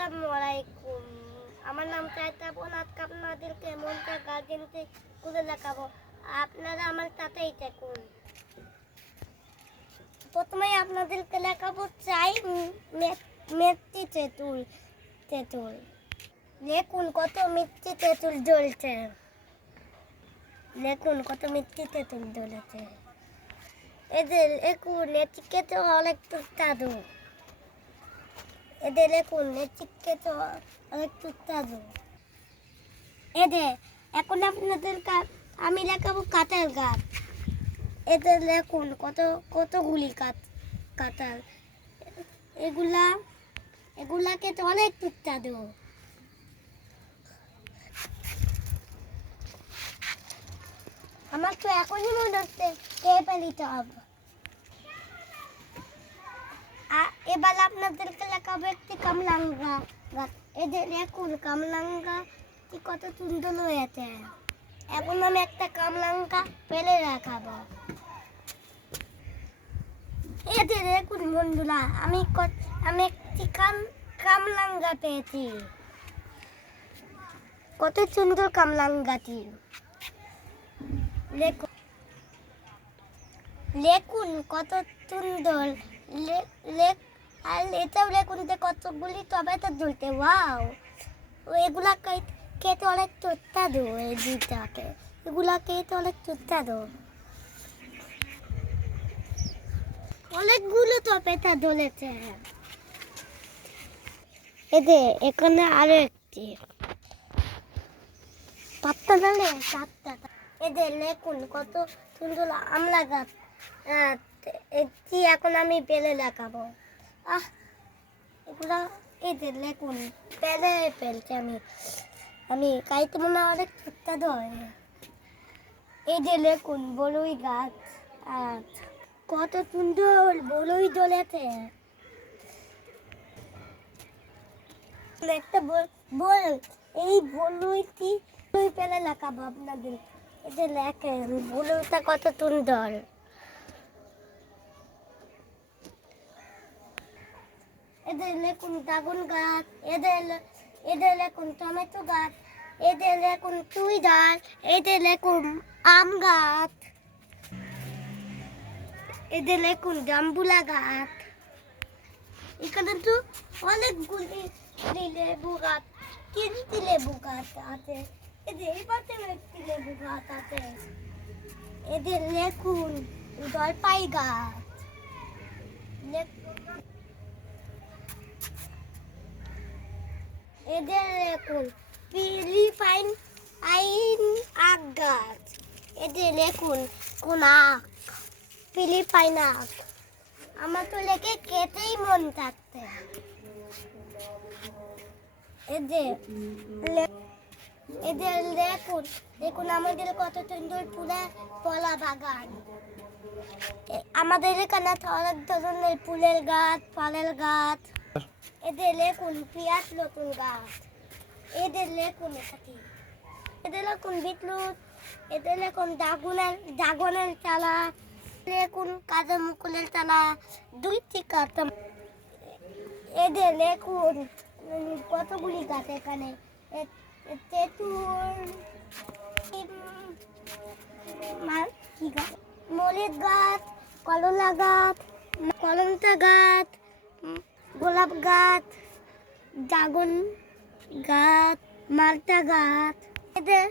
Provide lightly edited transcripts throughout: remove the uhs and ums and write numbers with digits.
আসসালামু আলাইকুম। আমার নাম চাইতাবন। আজকে আপনাদেরকে মনটা গার্জেনতে করে দেখাবো। আপনারা আমার সাথেই থাকুন। প্রথমেই আপনাদেরকে দেখাবো চাই মিষ্টি তেঁতুল। তেঁতুল দেখুন কত মিষ্টি তেঁতুল জ্বলছে। দেখুন কত মিষ্টি তেঁতুল জ্বলেছে। এদের দেখুন এটিকে তো অনেক সুস্বাদু। এদের দেখুন এটিকে তো অনেক সুস্বাদু। এদের এখন আপনাদের আমি দেখাবো কাঁঠাল গাছ। এদের দেখুন কতগুলি কাঁঠাল। এগুলাকে তো অনেক সুস্বাদু। আমার তো এখনই মনে হচ্ছে খেয়ে ফেলিতে হবে। এবার আপনাদেরকে দেখাবো একটি কামরাঙ্গা গাছ। এদের দেখুন কামরাঙ্গা কি কত সুন্দর হয়েছে। এখন আমি একটা কামরাঙ্গা ফেলে রাখাবো। এদের দেখুন বন্ধুরা আমি একটি কামরাঙ্গা পেয়েছি। কত সুন্দর কামরাঙ্গাটি। দেখুন কত সুন্দর। আর এটাও দেখুন যে কতগুলি টমেটো ঝুলতে। ওয়াও, এগুলা খেতে অনেক সুস্বাদু। এই দুইটাকে এগুলা খেতে অনেক সুস্বাদু। অনেকগুলো টমেটো ঝুলেছে। এদের এখানে আরো একটি পাত্তা ডালে চারটা। এদের দেখুন কত সুন্দর আমলা গাছ। এটি এখন আমি পেলে দেখাবো। এগুলা এদের দেখুন পেলে ফেলছি আমি খাইতে মনে অনেক সুস্বাদু হয়। এই যে দেখুন বড়ই গাছ। আর কত সুন্দর বড়ই জ্বলেছে। একটা বল এই বড়ইটি পেলে দেখাবো আপনাদের। এদের দেখেন বড়ইটা কত সুন্দর। এদের দেখুন ড্রাগন গাছ। এদের দেখুন টমেটো গাছ। এদের দেখুন চুই গাছ। এদের দেখুন আম গাছ। এদের দেখুন জাম্বুলা গাছ। এখানে তো অনেকগুলি লেবু গাছ, তিনটি লেবু গাছ আছে। এদের এই পাশে একটি লেবু গাছ আছে। এদের দেখুন জলপাই গাছ। এদের দেখুন ফিলিপাইন আখ গাছ। এদের দেখুন কোন আখ, ফিলিপাইন আখ। আমার তো লেগে খেতেই মন থাকতে। এদের দেখুন আমাদের কত সুন্দর ফলা বাগান। আমাদের এখানে অনেক ধরনের ফুলের গাছ, ফলের গাছ। এদের দেখুন পেঁয়াজ নতুন গাছ। এদের দেখুন এদের দেখুন বিটরুট। এদের দেখুন ড্রাগনের চালা। দেখুন কাজা মুকুলের চালা, দুইটি কাটা। এদের দেখুন কতগুলি গাছ এখানে। তেঁতুল, কি গাছ, মরিচ গাছ, করলা গাছ, করমচা গাছ, গোলাপ গাছ, ড্রাগন গাছ, মালটা গাছ। এদের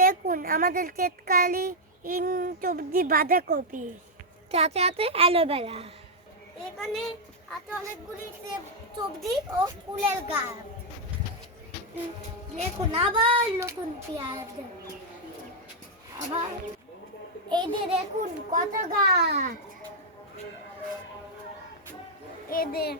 দেখুন আমাদের শীতকালী সবজি বাঁধাকপি, সাথে অ্যালোভেরা। এখানে আছে অনেকগুলি সবজি ও ফুলের গাছ। দেখুন আবার নতুন পেঁয়াজ। আবার এই যে দেখুন কত গাছ। এদের